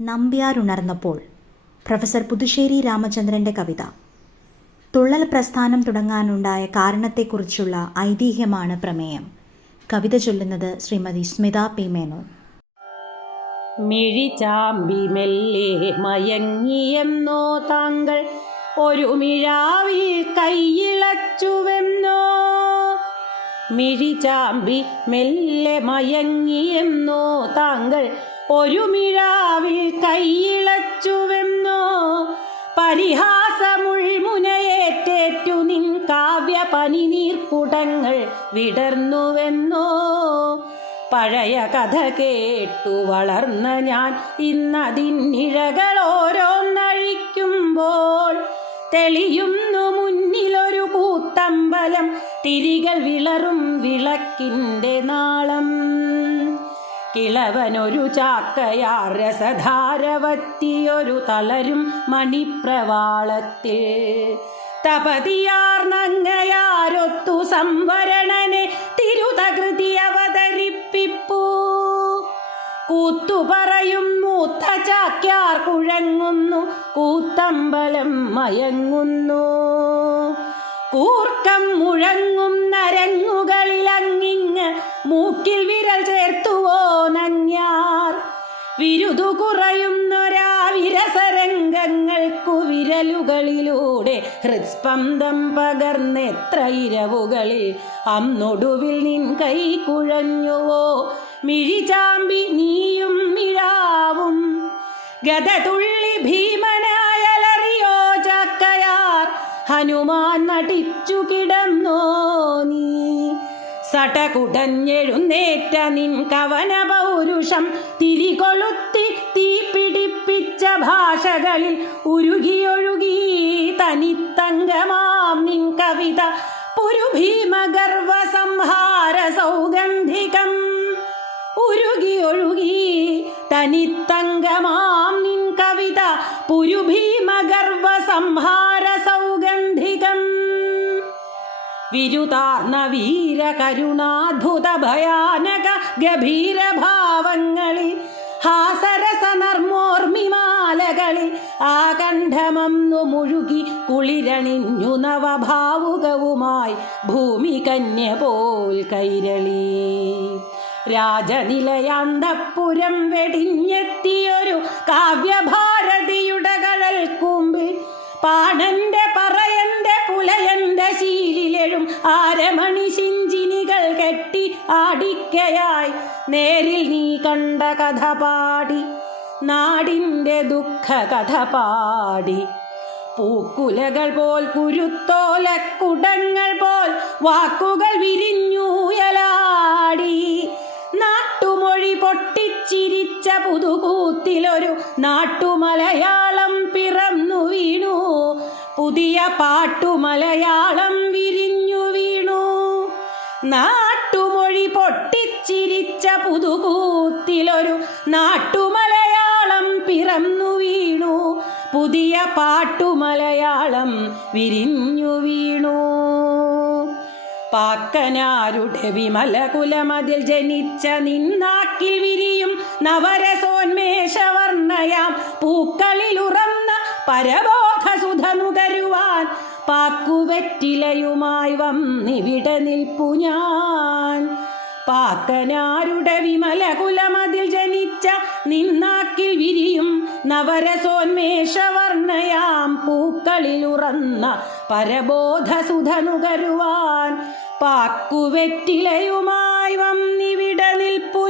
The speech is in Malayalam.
നമ്പ്യാരുണർന്നപ്പോൾ പ്രൊഫസർ പുതുശ്ശേരി രാമചന്ദ്രന്റെ കവിത. തുള്ളൽ പ്രസ്ഥാനം തുടങ്ങാനുണ്ടായ കാരണത്തെക്കുറിച്ചുള്ള ഐതിഹ്യമാണ് പ്രമേയം. കവിത ചൊല്ലുന്നത് ശ്രീമതി സ്മിത പി. മേനോൻ. മെല്ലെ മയങ്ങിയെന്നോ താങ്കൾ ഒരു മിഴാവിൽ കൈയിളച്ചുവെന്നോ? മിഴിചാമ്പി മെല്ലെ മയങ്ങിയെന്നോ താങ്കൾ ഒരു മിഴാവിൽ കൈയിളച്ചുവെന്നോ പരിഹാസമുൾമുനയേറ്റേറ്റു നിൻ കാവ്യ പനിനീർക്കുടങ്ങൾ വിടർന്നുവെന്നോ പഴയ കഥ കേട്ടു വളർന്ന ഞാൻ ഇന്നതിന്നിഴകൾ ഓരോന്നഴിക്കുമ്പോൾ തെളിയുന്നു മുന്നിലൊരു കൂത്തമ്പലം തിരികൾ വിളറും വിളക്കിന്റെ നാളം. കിളവനൊരു ചാക്കയാർ രസധാരവത്തിയൊരു തളരും മണിപ്രവാളത്തിൽ. തപതിയാർന്നങ്ങയാരൊത്തു സംവരണനെ തിരുതകൃതി അവതരിപ്പിപ്പൂ. കൂത്തുപറയും മൂത്ത ചാക്യാർ കുഴങ്ങുന്നു കൂത്തമ്പലം മയങ്ങുന്നു. കൂർക്കം മുഴങ്ങും നരങ്ങുകളിലങ്ങിങ്ങ് മൂക്കിൽ വിരൽ വിരുതു കുറയുന്നൊരാ വിരസരംഗങ്ങൾക്കു വിരലുകളിലൂടെ ഹൃത്സ്പന്ദം പകർന്നെത്ര ഇരവുകളിൽ. അന്നൊടുവിൽ നിൻ കൈ കുഴഞ്ഞുവോ? മിഴിചാമ്പി നീയും മിഴാവും. ഗതതുള്ളി ഭീമനായലറിയോ ചക്കയാർ? ഹനുമാൻ നടിച്ചു കിടന്നോ നീ? സടകുടഞ്ഞെഴുന്നേറ്റ നിൻ കവന പൗരുഷം തിരികൊളുത്തി തീ പിടിപ്പിച്ച ഭാഷകളിൽ ഉരുകിയൊഴുകി തനിത്തങ്കമാം നിൻ കവിത പുരുഭീമഗർവസംഹാര സൗഗന്ധികം. ഉരുകിയൊഴുകി തനിത്തങ്കമാം നിൻ കവിത പുരുഭീമഗർവസംഹാര സൗഗന്ധികം വിരുതാർന്ന വീര കരുണാദ്ഭുത ഭയാനക ഗഭീര ഭാവങ്ങളിൽ ഹാസരസ നർമ്മോർമിമാലകളിൽ ആകണ്ഠമന്നു മുഴുകി കുളിരണിഞ്ഞു നവഭാവുകവുമായി ഭൂമി കന്യ പോൽ കൈരളി. രാജനിലയാന്തപ്പുരം വെടിഞ്ഞെത്തിയൊരു കാവ്യഭാരതിയുടെ കഴൽ കൂമ്പിൽ പാണന്റെ ആരമണി ശിഞ്ചിനികൾ കെട്ടി ആടിക്കയായി നേരിൽ നീ കണ്ട കഥ പാടി. നാടിന്റെ ദുഃഖ കഥ പാടി. പൂക്കുലകൾ പോൽ കുരുത്തോലക്കുടങ്ങൾ പോൽ വാക്കുകൾ വിരിഞ്ഞൂയലാടി. നാട്ടുമൊഴി പൊട്ടിച്ചിരിച്ച പുതുകൂത്തിലൊരു നാട്ടുമലയാളം പിറന്നു വീണു. പുതിയ പാട്ടുമലയാളം നാട്ടുമൊഴി പൊട്ടിച്ചിരിച്ച പുതുകൂത്തിലൊരു നാട്ടുമലയാളം പിറന്നു വീണു. പുതിയ പാട്ടുമലയാളം വിരിഞ്ഞു വീണു. പാക്കനാരുടെ വിമല കുലമതിൽ ജനിച്ച നിന്നാക്കിൽ വിരിയും നവരസോന്മേഷവർണയാം. പൂക്കളിലുറന്ന നുകരുവാൻ പാക്കുവെറ്റിലയുമായി വന്നിവിടെ നിൽപ്പു ഞാൻ. പാക്കനാരുടെ വിമല കുലമതിൽ ജനിച്ച നിന്നാക്കിൽ വിരിയും നവരസോന്മേഷവർണയാം പൂക്കളിലുറന്ന പരബോധസുധ നുകരുവാൻ പാക്കുവെറ്റിലയുമായി വന്നിവിടെ നിൽപ്പു